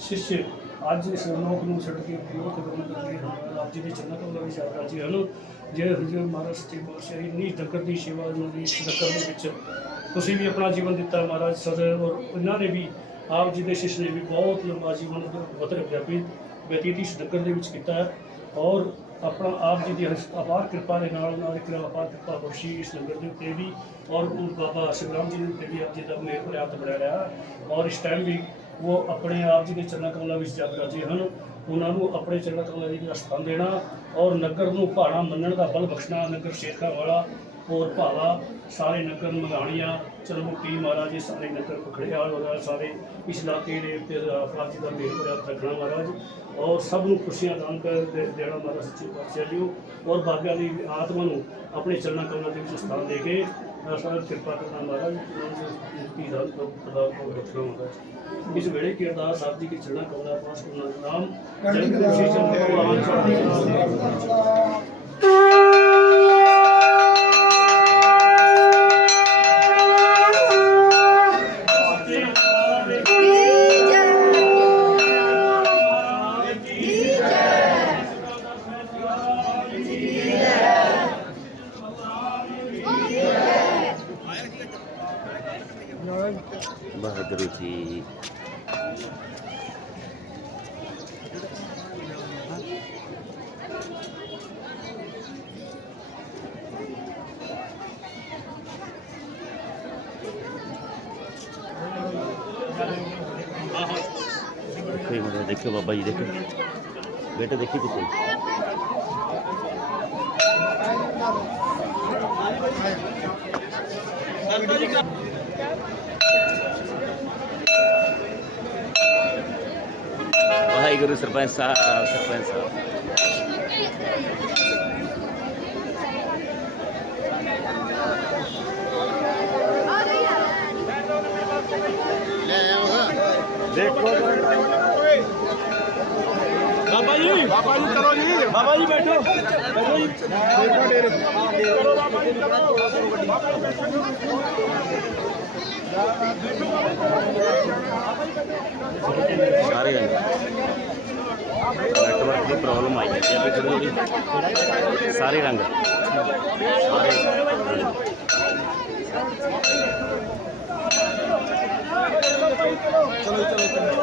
ਸ਼ਿਸ਼। ਅੱਜ ਇਸ ਲੋਕ ਨੂੰ ਛੱਡ ਕੇ ਪਿਓ ਕਦਮ ਕਰਕੇ ਆਪ ਜੀ ਦੇ ਚੰਨਾ ਕੋਲ ਵੀ ਜਾ ਰਾਜੀ ਹਨ ਜੇ ਹਜੂਰ ਮਹਾਰਾਜ ਸੱਚੇ ਪਾਤਸ਼ਾਹ ਨੀ ਡੰਗਰ ਦੀ ਸੇਵਾ ਨੂੰ ਦੀ ਇਸ ਦੇ ਵਿੱਚ ਤੁਸੀਂ ਵੀ ਆਪਣਾ ਜੀਵਨ ਦਿੱਤਾ ਮਹਾਰਾਜ ਸदैव ਔਰ ਉਹਨਾਂ ਨੇ ਵੀ, ਆਪ ਜੀ ਦੇ ਸ਼ਿਸ਼ ਨੇ ਵੀ ਬਹੁਤ ਲੰਬਾ ਜੀਵਨ ਬਤਰ ਵਿਆਪੀ ਬਤੀਤ ਇਸ ਡੰਗਰ ਦੇ ਵਿੱਚ ਕੀਤਾ ਹੈ। ਔਰ ਆਪਣਾ ਆਪ ਜੀ ਦੀ ਹਸ- ਅਪਾਰ ਕਿਰਪਾ ਦੇ ਨਾਲ ਨਾਲ ਇੱਕ ਅਪਾਰ ਕਿਰਪਾ ਬਖਸ਼ੀ ਇਸ ਲੰਗਰ ਦੇ ਉੱਤੇ ਵੀ। ਔਰ ਉਹ ਬਾਬਾ ਸ਼ਿਵਰਾਮ ਜੀ ਦੇ ਉੱਤੇ ਵੀ ਆਪ ਜੀ ਦਾ ਮੇਰ ਪ੍ਰਾਪਤ ਬਣਾਇਆ ਰਿਹਾ ਔਰ ਇਸ ਟਾਈਮ ਵੀ ਉਹ ਆਪਣੇ ਆਪ ਜੀ ਦੇ ਚਰਨਾਂ ਕਮਲਾਂ ਵਿੱਚ ਜਗ ਰਾਜੇ ਹਨ। ਉਹਨਾਂ ਨੂੰ ਆਪਣੇ ਚਰਨਾਂ ਕਮਲਾਂ ਦੀ ਦਾ ਸਥਾਨ ਦੇਣਾ ਔਰ ਨਗਰ ਨੂੰ ਭਾਣਾ ਮੰਨਣ ਦਾ ਬਲ ਬਖਸ਼ਣਾ, ਨਗਰ ਸ਼ੇਖਾ ਵਾਲਾ ਔਰ ਭਾਲਾ ਸਾਰੇ ਨਗਰ ਮਗਾਣੀਆਂ ਚਲਮੁੱਟੀ ਮਹਾਰਾਜ ਇਹ ਸਾਰੇ ਨਗਰ ਪਖੜਿਆਲ ਵਗੈਰਾ ਸਾਰੇ ਇਸ ਇਲਾਕੇ ਦੇ ਉੱਤੇ ਆਪ ਜੀ ਦਾ ਮੇਰ ਪ੍ਰਾਪਤ ਰੱਖਣਾ ਮਹਾਰਾਜ। ਔਰ ਸਭ ਨੂੰ ਖੁਸ਼ੀਆਂ ਦਾਨ ਕਰ ਦੇ- ਦੇਣਾ ਮਹਾਰਾਜ ਸੱਚੇ ਪਾਤਸ਼ਾਹ ਜੀ। ਔਰ ਬਾਬਿਆਂ ਦੀ ਆਤਮਾ ਨੂੰ ਆਪਣੇ ਚਰਨਾਂ ਕਮਲਾਂ ਦੇ ਵਿੱਚ ਸਥਾਨ ਦੇ ਕੇ ਸਾਰਾ ਕਿਰਪਾ ਕਰਨਾ ਮਹਾਰਾਜ। ਮੁਕਤੀ ਦਾ ਪ੍ਰਦਾਨ ਕੋ ਰੱਖਣਾ ਮਹਾਰਾਜ। ਇਸ ਵੇਲੇ ਕੀ ਅਰਦਾਸ ਆਪ ਜੀ ਕੇ ਚਰਨਾਂ ਕਮਲਾਂ ਪਾਸ ਕਰਨਾ ਨਾਮ ਜਨ ਖੁਸ਼ੀ ਚੰਦ ਕੋ ਆਨ ਚੜ੍ਹਦੀ ਕਲਾ। ਬਹਾਦਰ ਜੀ। ਦੇਖੋ ਮੁੰਡੇ ਦੇਖੋ ਬਾਬਾ ਜੀ ਦੇਖੋ। ਬੇਟਾ ਦੇਖੀ ਤੁਸੀਂ? ਵਾਹਿਗੁਰੂ ਸਰਪੰਚ ਸਾਹਿਬ ਸਰਪੰਚ ਸਾਹਿਬ ਬਾਬਾ ਜੀ ਬਾਬਾ ਜੀ ਚਲੋ ਜੀ ਬਾਬਾ ਜੀ ਬੈਠੋ ਬੈਠੋ ਜੀ ਦੇਖੋ ਡੇਰੇ ਚਲੋ ਬਾਬਾ ਜੀ ਚਲੋ सारे नेटवर्क की प्रॉब्लम आई है थोड़ी थोड़ी सारे रंग सारे चलो चलो चलो